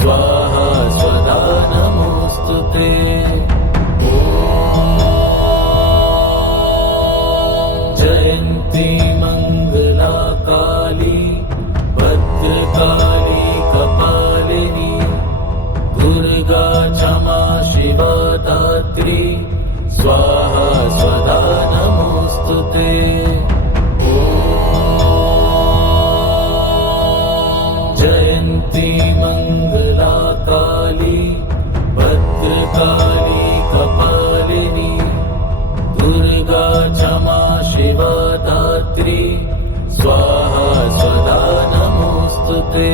स्वाहा स्वधा नमोस्तुते। जयन्ती मंगला काली भद्रकाली कपालिनी दुर्गा क्षमा शिवा दात्री स्वाहा स्वधा नमोस्तुते। जयन्ती मंगला काली भद्रकाली कपालिनी दुर्गा क्षमा शिवा दात्री स्वाहा स्वधा नमोस्तुते।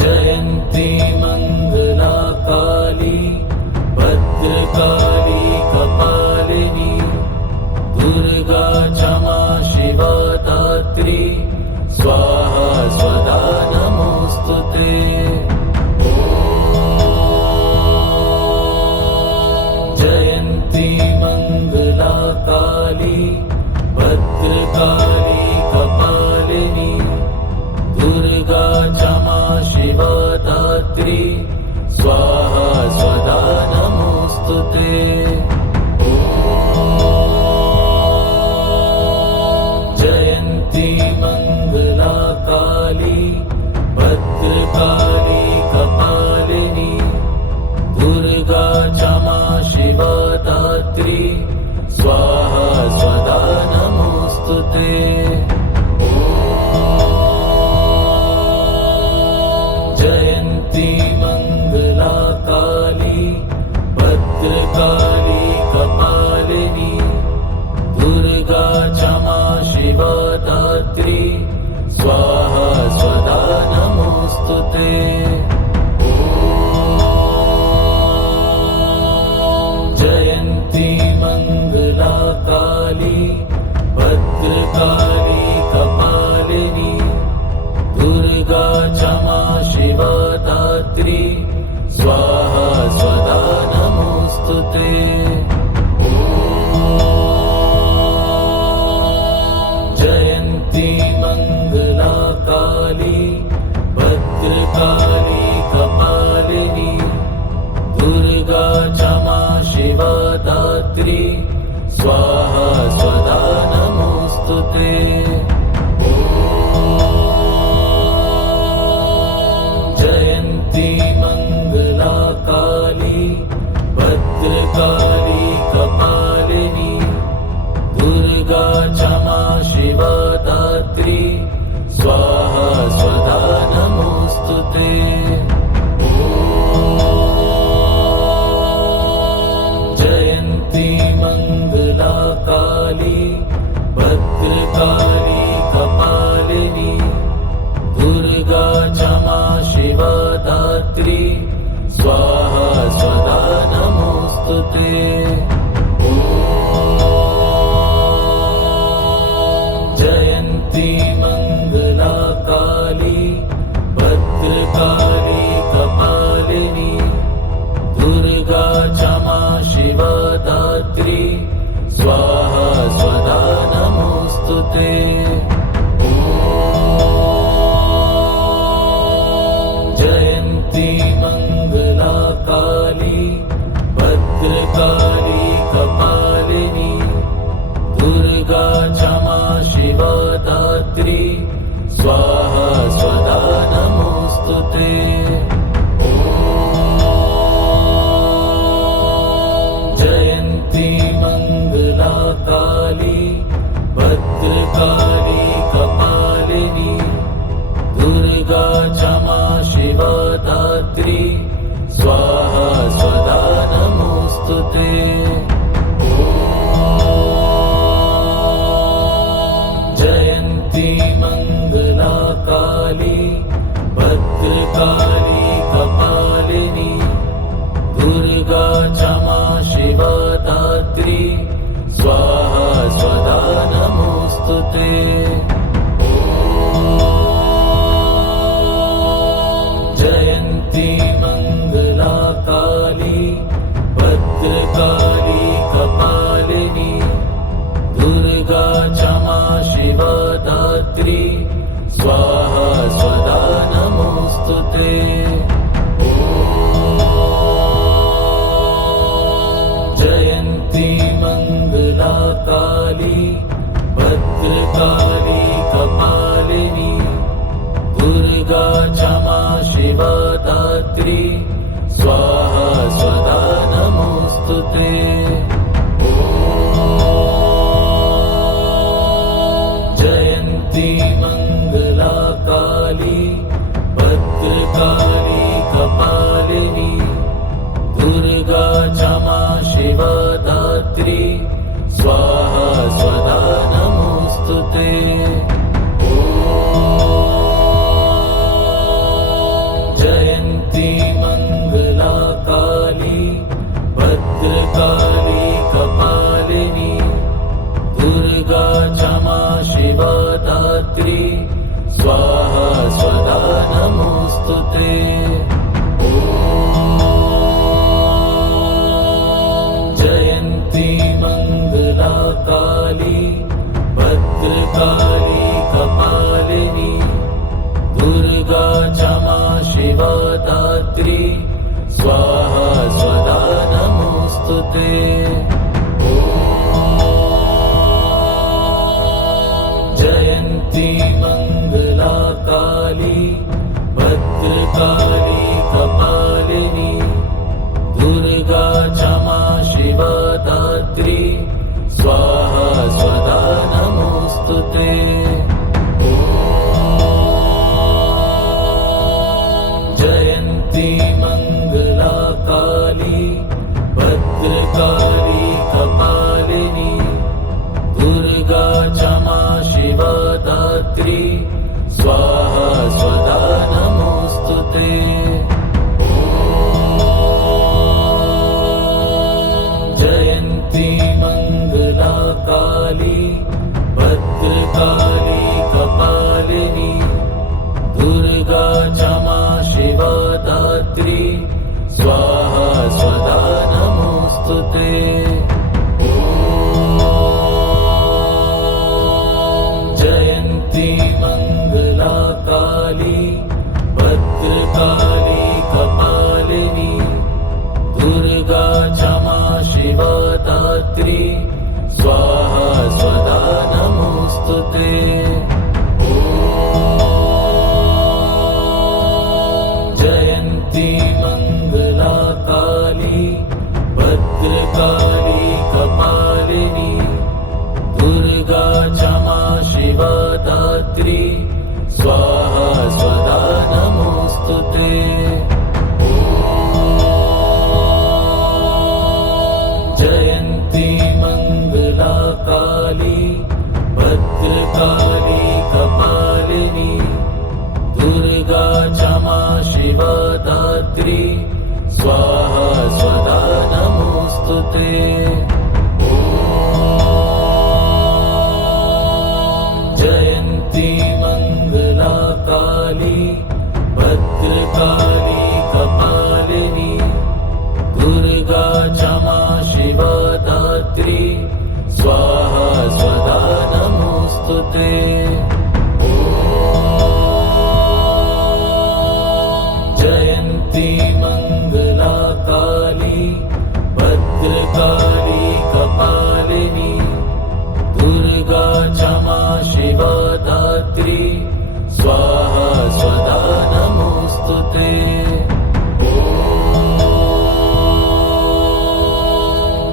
जयन्ती मंगला काली भद्रकाली कपालिनी दुर्गा क्षमा शिवा दात्री स्वाहा स्वधा नमोस्तुते। जयन्ती मंगला काली भद्रकाली कपालिनी दुर्गा क्षमा शिवा दात्री स्वाहा स्वधा नमोस्तुते। जयन्ती मंगला काली भद्रकाली कपालिनी दुर्गा क्षमा शिवा दात्री स्वाहा स्वधा नमोस्तुते। जयन्ती मंगला काली भद्रकाली कपालिनी दुर्गा क्षमा शिवा दात्री स्वाहा स्वधा नमोस्तुते। जयन्ती मंगला काली भद्रकाली कपालिनी दुर्गा क्षमा शिवा दात्री स्वाहा स्वधा नमोस्तुते। जयन्ती मंगला काली भद्रकाली कपालिनी दुर्गा क्षमा शिवा दात्री स्वाहा स्वधा नमोस्तुते। जयन्ती मंगला काली भद्रकाली कपालिनी दुर्गा क्षमा शिवा दात्री स्वाहा स्वधा नमोस्तुते। जयन्ती मंगला काली भद्रकाली कपालिनी दुर्गा क्षमा शिवा दात्री स्वाहा स्वधा नमोस्तुते। जयन्ती मंगला काली भद्रकाली कपालिनी दुर्गा क्षमा शिवा दात्री स्वाहा स्वधा नमोस्तुते। जयन्ती मंगला काली भद्रकाली कपालिनी दुर्गा क्षमा शिवा दात्री स्वाहा स्वधा नमोस्तुते। जयन्ती मंगला काली भद्रकाली कपालिनी दुर्गा क्षमा शिवा दात्री स्वाहा स्वधा नमोस्तुते। जयन्ती मंगला काली भद्रकाली कपालिनी दुर्गा क्षमा शिवा दात्री स्वाहा स्वधा नमोस्तुते। जयन्ती मंगला काली भद्रकाली कपालिनी दुर्गा क्षमा शिवा दात्री स्वाहा स्वधा नमोऽस्तुते। जयन्ती मङ्गला काली भद्रकाली कपालिनी दुर्गा क्षमा शिवा दात्री स्वाहा स्वधा नमोऽस्तुते। जयन्ती मङ्गला काली भद्रकाली कपालिनी दुर्गा क्षमा शिवा दात्री स्वाहा स्वधा नमोऽस्तुते। जयन्ती मङ्गला काली भद्रकाली कपालिनी दुर्गा क्षमा शिवा दात्री स्वाहा स्वधा नमोऽस्तुते। जयन्ती मङ्गला काली भद्रकाली कपालिनी दुर्गा क्षमा शिवा दात्री स्वाहा स्वधा नमोऽस्तुते। जयन्ती मङ्गला काली भद्रकाली कपालिनी दुर्गा क्षमा शिवा दात्री स्वाहा स्वधा नमोऽस्तुते। जयन्ती मङ्गला काली भद्रकाली कपालिनी दुर्गा क्षमा शिवा दात्री स्वाहा स्वधा नमोऽस्तुते। जयन्ती मङ्गला काली भद्रकाली कपालिनी दुर्गा क्षमा शिवा दात्री स्वाहा स्वधा नमोऽस्तुते। जयन्ती मङ्गला काली भद्रकाली कपालिनी दुर्गा क्षमा शिवा दात्री स्वाहा स्वधा नमोऽस्तुते। जयन्ती मङ्गला काली भद्रकाली कपालिनी दुर्गा क्षमा शिवा दात्री स्वाहा स्वधा नमोऽस्तुते। जयन्ती मङ्गला काली भद्रकाली कपालिनी दुर्गा क्षमा शिवा दात्री स्वाहा स्वधा नमोऽस्तुते। जयन्ती मङ्गला काली भद्रकाली कपालिनी दुर्गा क्षमा शिवा दात्री स्वाहा स्वधा नमोऽस्तुते। जयन्ती मङ्गला काली भद्रकाली कपालिनी दुर्गा क्षमा शिवा दात्री स्वाहा स्वधा नमोऽस्तुते।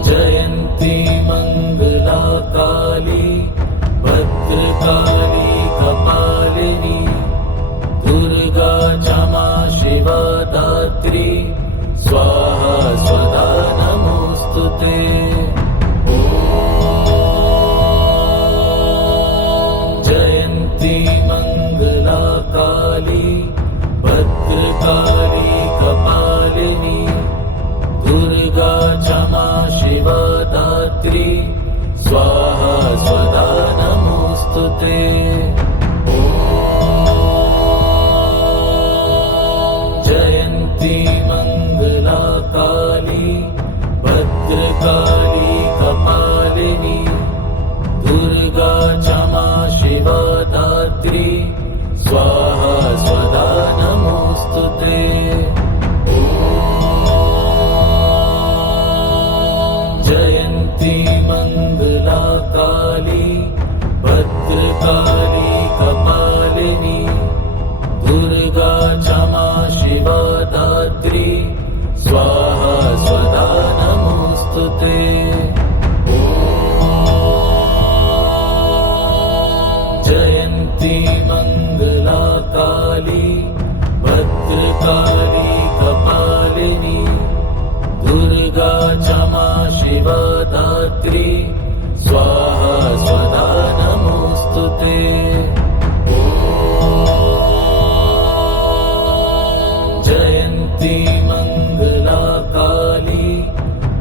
जयन्ती मङ्गला काली भद्रकाली कपालिनी दुर्गा क्षमा शिवा दात्री स्वाहा स्वधा नमोऽस्तुते। जयन्ती मङ्गला काली भद्रकाली कपालिनी दुर्गा क्षमा शिवा दात्री स्वाहा स्वधा नमोऽस्तुते। जयन्ती मङ्गला काली भद्रकाली मंगला काली भद्रकाली कपालिनी दुर्गा क्षमा शिवा दात्री स्वाहा स्वधा नमोस्तुते जयंती मंगला काली भद्रकाली कपालिनी दुर्गा क्षमा शिवा दात्री स्वाहा स्वधा नमोस्तुते जयंती मंगला काली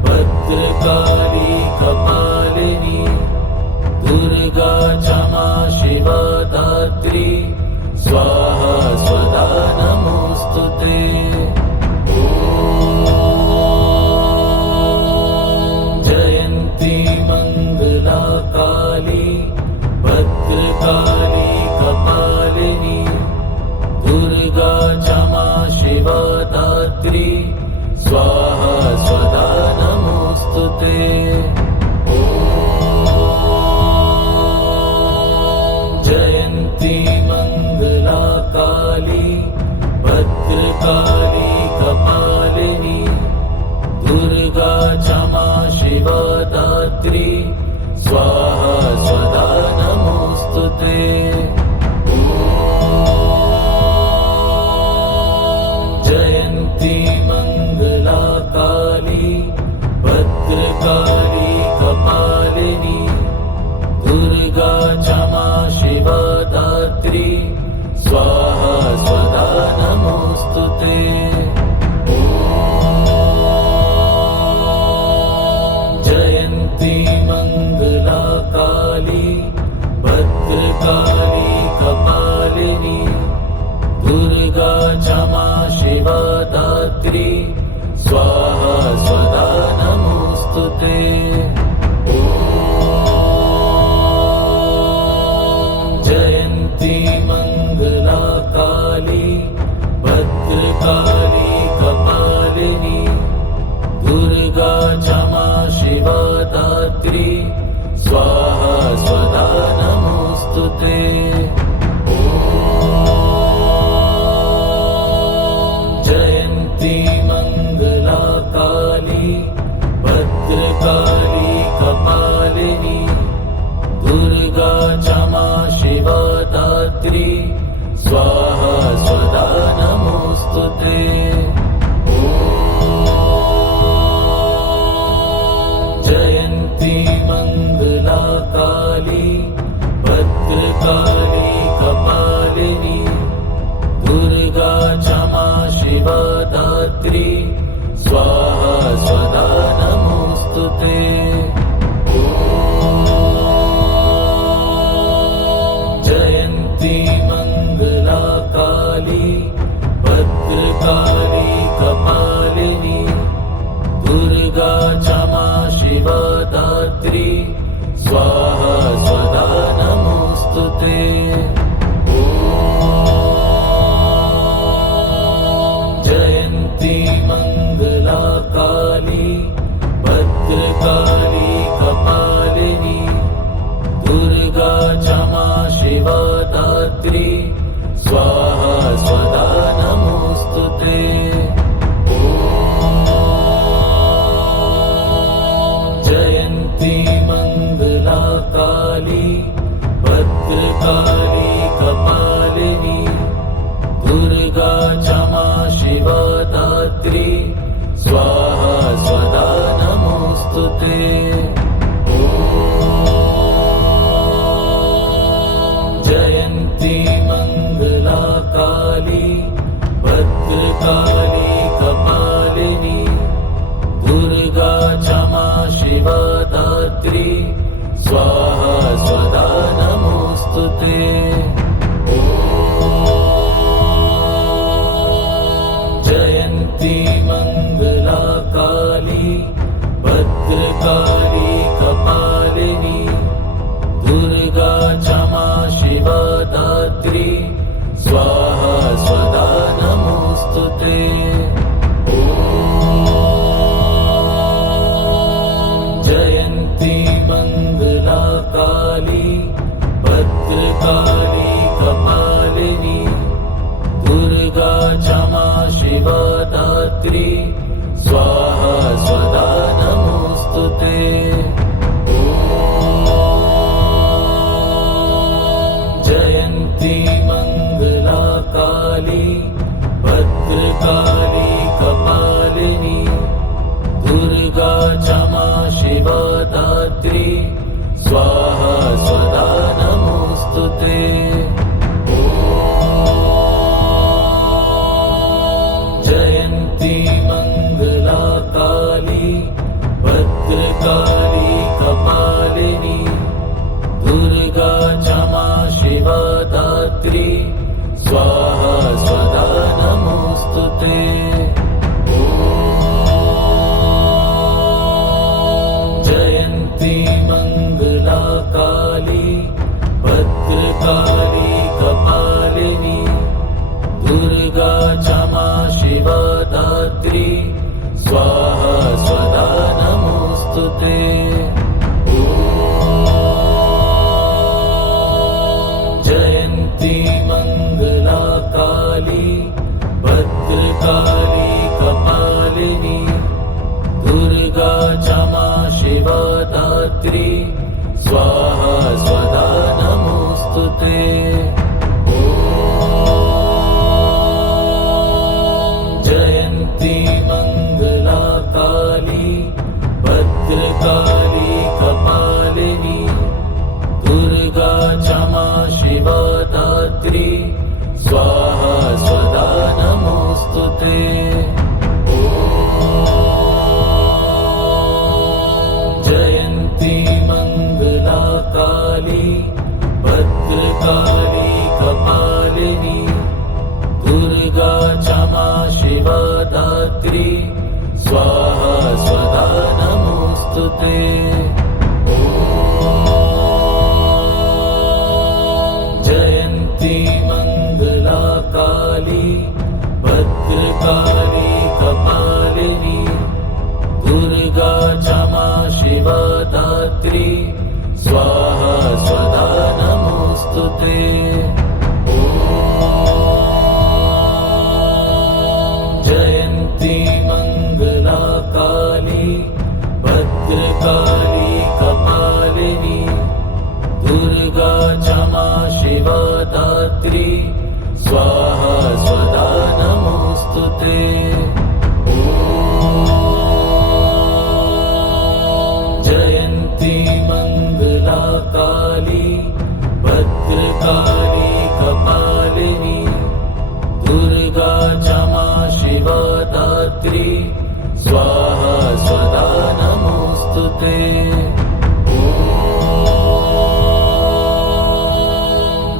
भद्रकाली कपालिनी दुर्गा क्षमा शिवा दात्री स्वाहा स्वधा नमोस्तुते जयंती मंगला काली भद्रकाली कपालिनी दुर्गा क्षमा शिवा दात्री स्वाहा स्वधा नमोस्तुते जयंती मंगला काली भद्रकाली कपालिनी दुर्गा क्षमा शिवा दात्री स्वाहा स्वधा नमोस्तुते जयंती मंगला काली भद्रकाली कपालिनी दुर्गा क्षमा शिवा दात्री स्वाहा स्वधा नमोस्तुते जयंती मंगला काली भद्रकाली कपालिनी दुर्गा क्षमा शिवा दात्री स्वाहा स्वधा नमोस्तुते जयंती मंगला काली भद्रकाली कपालिनी दुर्गा क्षमा शिवा दात्री स्वाहा स्वधा नमोस्तुते जयंती मंगला काली भद्रकाली कपालिनी दुर्गा क्षमा शिवा दात्री स्वाहा स्वधा नमोस्तुते जयंती मंगला काली भद्रकाली कपालिनी दुर्गा क्षमा शिवा दात्री स्वाहा स्वधा नमोस्तुते जयंती मंगला काली भद्रकाली कपालिनी दुर्गा क्षमा शिवा दात्री स्वाहा स्वधा नमोस्तुते जयंती मंगला काली भद्रकाली कपालिनी दुर्गा क्षमा शिवा दात्री स्वाहा स्वधा नमोस्तुते जयंती मंगला काली भद्रकाली कपालिनी दुर्गा क्षमा शिवा दात्री स्वाहा स्वधा नमोस्तुते जयंती मंगला काली भद्रकाली कपालिनी दुर्गा क्षमा शिवा दात्री स्वाहा स्वधा नमोस्तुते काली भद्रकाली कपालिनी दुर्गा क्षमा शिवा दात्री स्वाहा स्वदा नमोस्तुते। जयन्ती मंगला काली भद्रकाली कपालिनी दुर्गा क्षमा शिवा दात्री स्वाहा स्वदा नमोस्तुते। जयन्ती मंगला काली भद्रकाली कपालिनी दुर्गा क्षमा शिवा दात्री स्वाहा स्वदा नमोस्तुते। जयन्ती मंगला काली भद्रकाली कपालिनी दुर्गा क्षमा शिवा दात्री स्वाहा स्वदा नमोस्तुते। जयन्ती मंगला काली भद्रकाली कपालिनी दुर्गा क्षमा शिवा दात्री स्वाहा स्वदा नमोस्तुते। जयन्ती मंगला काली भद्रकाली कपालिनी दुर्गा क्षमा शिवा दात्री स्वाहा स्वदा नमोस्तुते। जयन्ती मंगला काली भद्रकाली कपालिनी दुर्गा क्षमा शिवा दात्री स्वाहा स्वदा नमोस्तुते। जयन्ती मंगला काली भद्रकाली कपालिनी दुर्गा क्षमा शिवा दात्री स्वाहा स्वदा नमोस्तुते। जयन्ती मंगला काली भद्रकाली कपालिनी दुर्गा क्षमा शिवा दात्री स्वाहा स्वदा नमोस्तुते। जयन्ती मंगला काली भद्रकाली कपालिनी दुर्गा क्षमा शिवा दात्री स्वाहा स्वदा नमोस्तुते।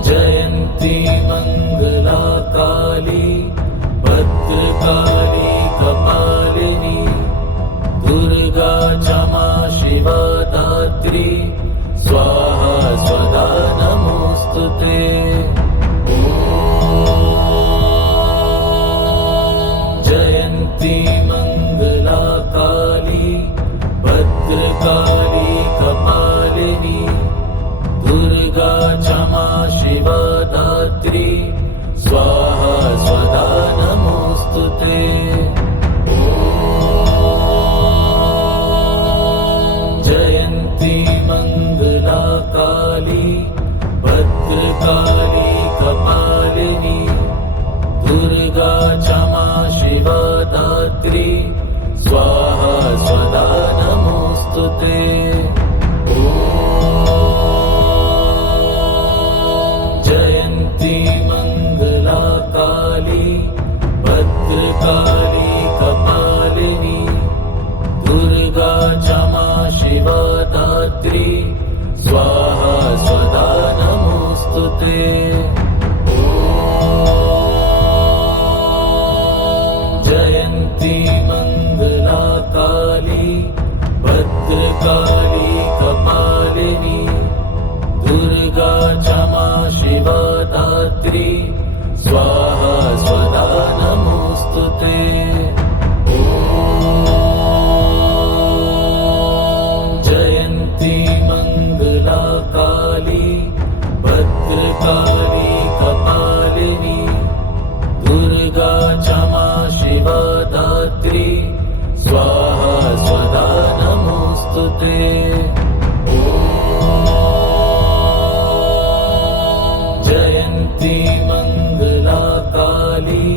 जयन्ती मंगला काली भद्रकाली कपालिनी दुर्गा क्षमा शिवा दात्री स्वाहा स्वदा नमोस्तुते। जयन्ती मंगला काली भद्रकाली कपालिनी दुर्गा क्षमा शिवा दात्री स्वाहा स्वदा नमोस्तुते। जयन्ती मंगला काली भद्रकाली कपालिनी दुर्गा क्षमा शिवा दात्री स्वाहा स्वदा नमोस्तुते। जयन्ती मंगला काली भद्रकाली कपालिनी दुर्गा क्षमा शिवा दात्री स्वाहा स्वदा नमोस्तुते। जयन्ती मंगला काली भद्रकाली कपालिनी दुर्गा क्षमा शिवा दात्री स्वाहा स्वदा नमोस्तुते। जयन्ती मंगला काली काली भद्रकाली कपालिनी दुर्गा क्षमा शिवा दात्री स्वाहा स्वधा नमोस्तुते जयन्ती मंगला काली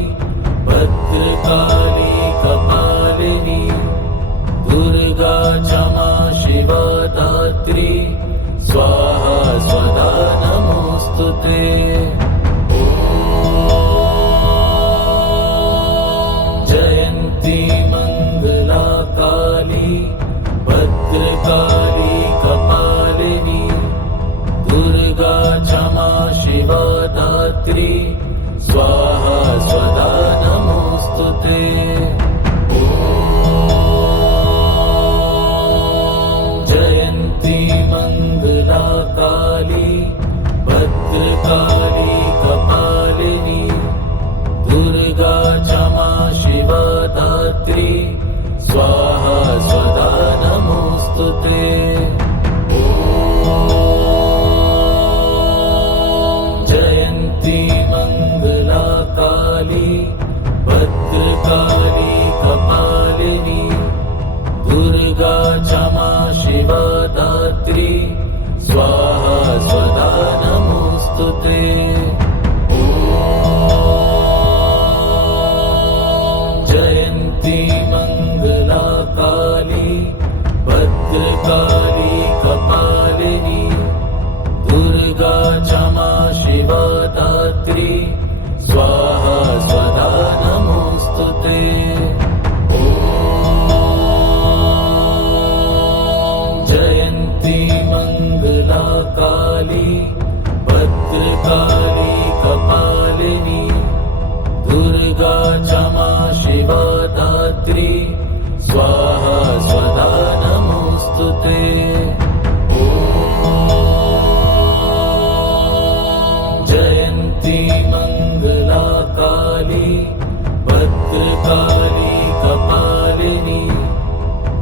भद्रकाली कपालिनी दुर्गा क्षमा शिवा दात्री स्वाहा स्वधा नमोस्तुते जयन्ती मंगला काली भद्रकाली कपालिनी दुर्गा क्षमा शिवा दात्री स्वाहा स्वधा नमोस्तुते जयन्ती मंगला काली भद्रकाली कपालिनी दुर्गा क्षमा शिवा दात्री स्वाहा स्वधा नमोस्तुते जयन्ती मंगला काली भद्रकाली कपालिनी दुर्गा क्षमा शिवा दात्री स्वाहा स्वधा नमोस्तुते जयन्ती मंगला काली भद्रकाली कपालिनी दुर्गा क्षमा शिवा दात्री स्वाहा स्वधा नमोस्तुते जयन्ती मंगला काली भद्रकाली कपालिनी दुर्गा क्षमा शिवा दात्री स्वाहा स्वधा नमोस्तुते जयन्ती मंगला काली भद्रकाली कपालिनी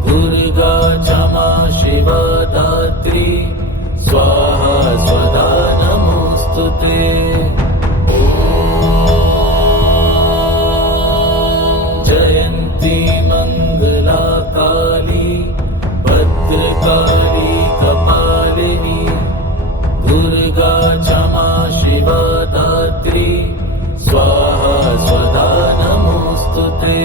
दुर्गा क्षमा शिवा दात्री स्वाहा स्वधा नमोस्तुते जयन्ती मंगला काली भद्रकाली कपालिनी दुर्गा क्षमा शिवा दात्री स्वाहा स्वधा नमोस्तुते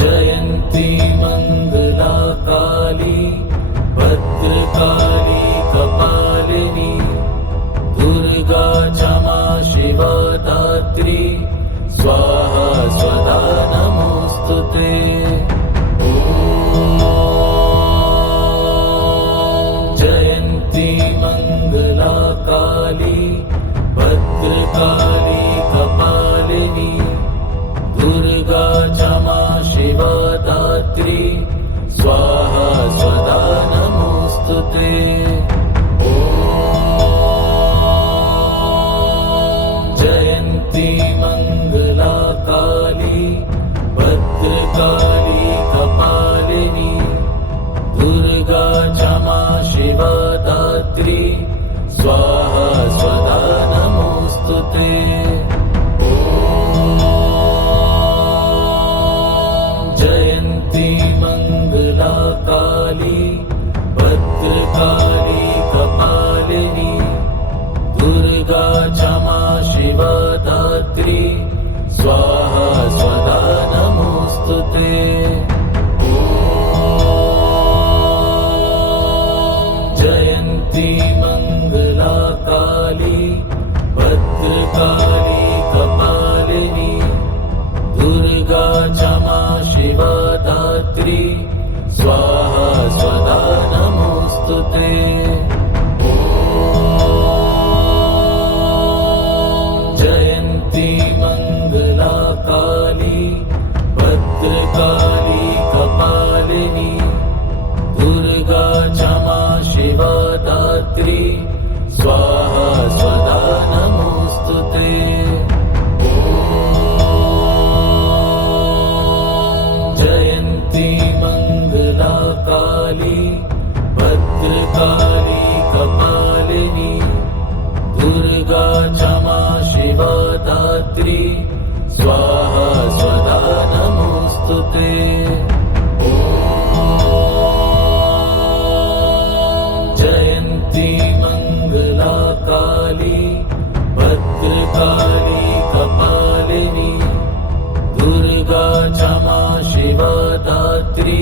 जयन्ती मंगला काली भद्रकाली कपालिनी दुर्गा क्षमा शिवा दात्री स्वाहा स्वधा नमोस्तुते जयन्ती मंगला काली भद्रकाली कपालिनी दुर्गा क्षमा शिवा दात्री स्वाहा स्वधा नमोस्तुते जयन्ती मंगला काली भद्रकाली कपालिनी दुर्गा क्षमा शिवा दात्री स्वाहा स्वधा नमोस्तुते जयन्ती मंगला काली भद्रकाली कपालिनी दुर्गा क्षमा शिवा दात्री स्वाहा स्वधा नमोस्तुते जयन्ती मंगला काली भद्रकाली कपालिनी दुर्गा क्षमा शिवा दात्री स्वाहा स्वधा भद्रकाली कपालिनी दुर्गा क्षमा शिवा दात्री स्वाहा स्वधा नमोस्तुते जयन्ती मंगला काली भद्रकाली कपालिनी दुर्गा क्षमा शिवा दात्री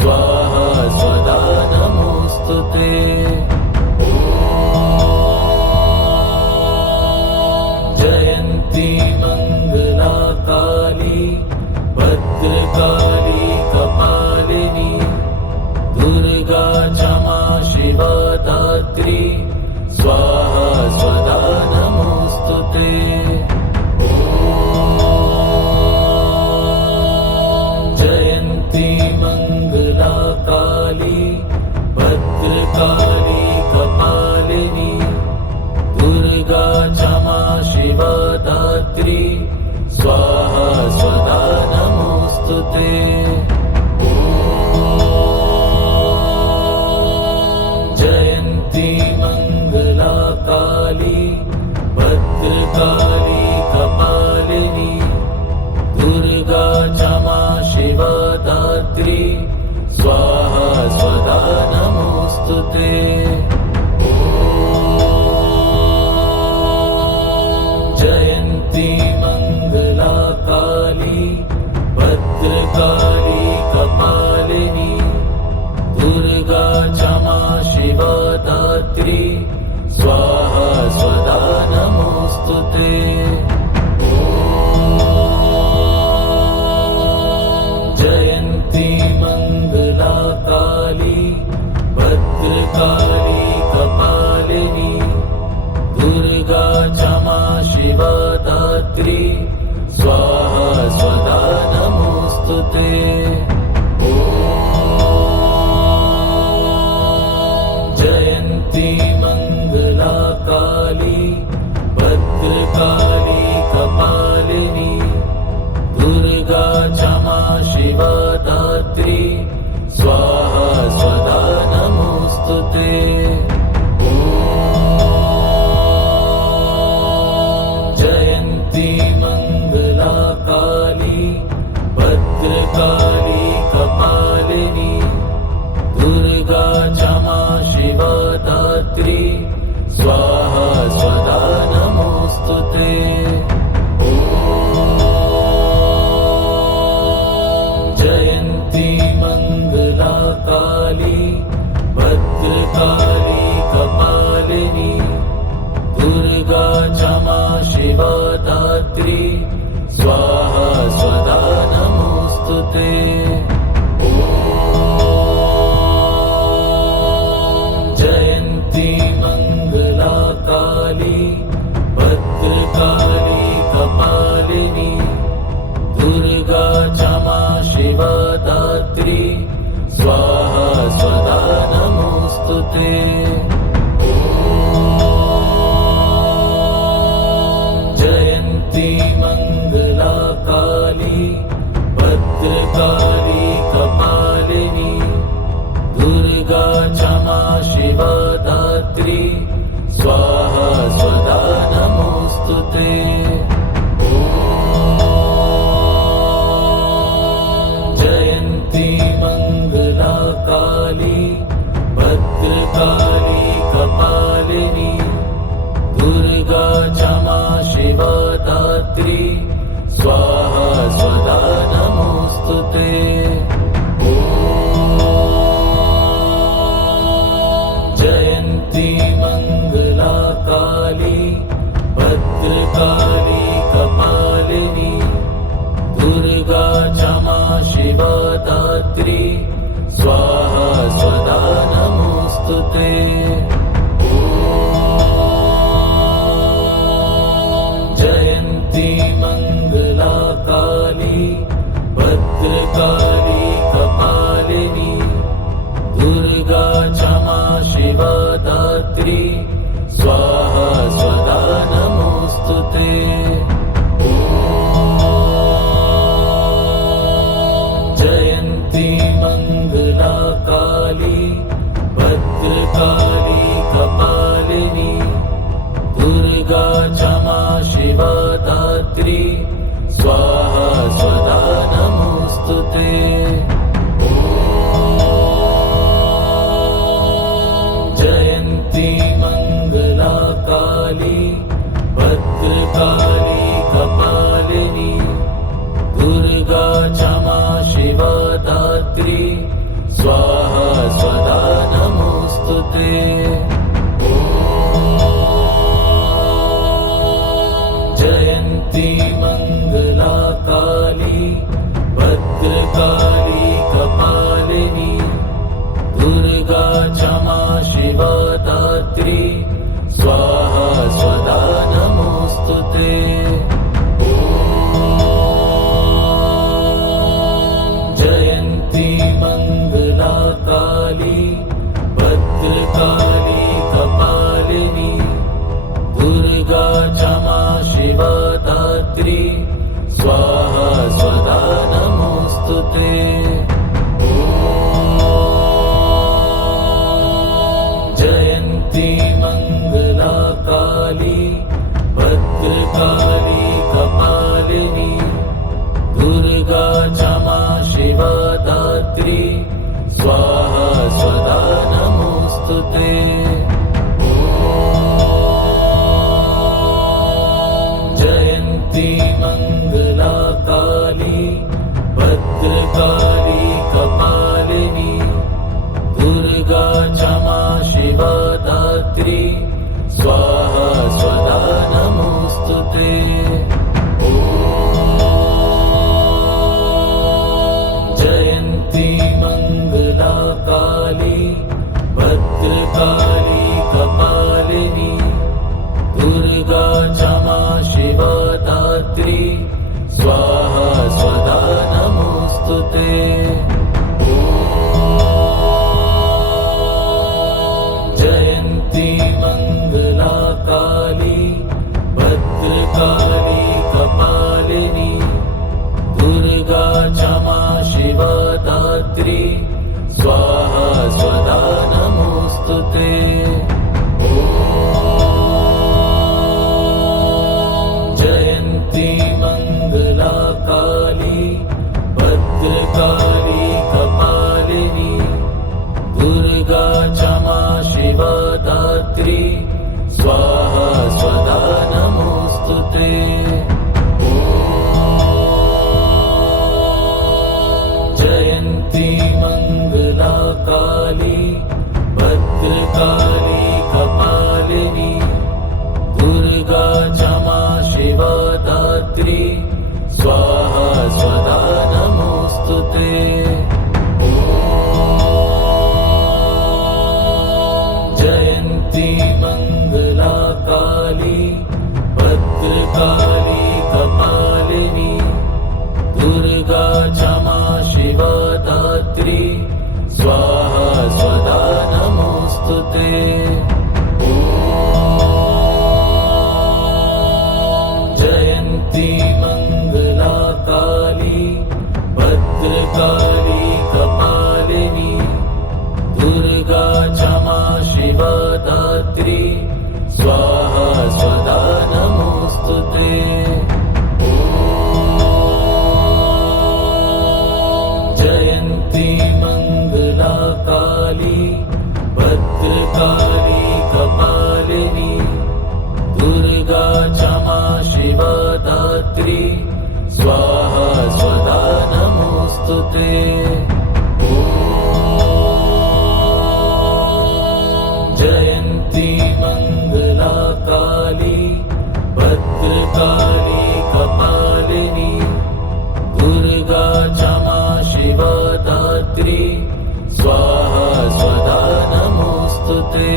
स्वाहा स्वधा नमोस्तुते जयन्ती मंगला काली भद्रकाली कपालिनी दुर्गा क्षमा शिवा दात्री स्वाहा स्वधा नमोस्तुते जयन्ती मंगला काली भद्रकाली कपालिनी दुर्गा क्षमा शिवा दात्री स्वाहा स्वधा नमोस्तुते जयन्ती मंगला काली भद्रकाली कपालिनी दुर्गा क्षमा शिवा दात्री स्वाहा स्वधा नमोस्तुते जयन्ती मंगला काली भद्रकाली कपालिनी दुर्गा क्षमा शिवा दात्री स्वाहा स्वधा नमोस्तुते जयन्ती मंगला काली भद्रकाली कपालिनी दुर्गा क्षमा शिवा दात्री स्वाहा स्वधा नमोस्तुते जयन्ती मंगला काली भद्रकाली कपालिनी दुर्गा क्षमा शिवा दात्री स्वाहा स्वधा नमोस्तुते जयन्ती मंगला काली भद्रकाली कपालिनी दुर्गा क्षमा शिवा दात्री स्वाहा स्वधा नमोस्तुते जयन्ती मंगला काली भद्रकाली कपालिनी दुर्गा क्षमा शिवा दात्री स्वाहा स्वधा नमोस्तुते जयन्ती मंगला काली भद्रकाली कपालिनी दुर्गा क्षमा शिवा दात्री स्वाहा स्वधा नमोस्तुते जयन्ती मंगला काली भद्रकाली कपालिनी दुर्गा क्षमा शिवा दात्री स्वाहा स्वधा नमोस्तुते जयन्ती मंगला काली भद्रकाली कपालिनी दुर्गा क्षमा शिवा दात्री स्वाहा स्वधा नमोस्तुते जयन्ती मंगला काली भद्रकाली कपालिनी दुर्गा क्षमा शिवा दात्री स्वाहा स्वधा नमोस्तुते जयन्ती मंगला काली भद्रकाली कपालिनी दुर्गा क्षमा शिवा दात्री स्वाहा स्वधा नमोस्तुते जयन्ती मंगला काली भद्रकाली भद्रकाली कपालिनी दुर्गा क्षमा शिवा दात्री स्वाहा स्वधा नमोस्तुते जयन्ती मंगला काली भद्रकाली कपालिनी दुर्गा क्षमा शिवा दात्री स्वाहा स्वधा नमोस्तुते जयन्ती मंगला काली भद्रकाली कपालिनी दुर्गा क्षमा शिवा दात्री स्वाहा स्वधा नमोस्तुते जयन्ती मंगला काली भद्रकाली कपालिनी दुर्गा क्षमा शिवा दात्री स्वाहा स्वधा नमोस्तुते जयन्ती मंगला काली भद्रकाली कपालिनी दुर्गा क्षमा शिवा दात्री स्वाहा स्वधा नमोस्तुते जयन्ती मंगला काली भद्रकाली कपालिनी दुर्गा क्षमा शिवा दात्री स्वाहा स्वधा नमोस्तुते जयन्ती मंगला काली भद्रकाली कपालिनी दुर्गा क्षमा शिवा दात्री स्वाहा स्वधा नमोस्तुते जयन्ती मंगला काली भद्रकाली कपालिनी दुर्गा क्षमा शिवा दात्री स्वाहा स्वधा नमोस्तुते जयन्ती मंगला काली भद्रकाली कपालिनी दुर्गा क्षमा शिवा दात्री स्वाहा स्वधा नमोस्तुते जयन्ती मंगला काली भद्रकाली कपालिनी दुर्गा क्षमा शिवा दात्री स्वाहा स्वधा नमोस्तुते जयन्ती मंगला काली भद्रकाली कपालिनी दुर्गा क्षमा शिवा दात्री स्वाहा स्वधा नमोस्तुते जयन्ती मंगला काली भद्रकाली कपालिनी दुर्गा क्षमा शिवा दात्री स्वाहा स्वधा नमोस्तुते जयन्ती मंगला काली भद्रकाली कपालिनी दुर्गा क्षमा शिवा दात्री स्वाहा स्वधा नमोस्तुते जयन्ती मंगला काली भद्रकाली कपालिनी दुर्गा क्षमा शिवा दात्री स्वाहा स्वधा नमोस्तुते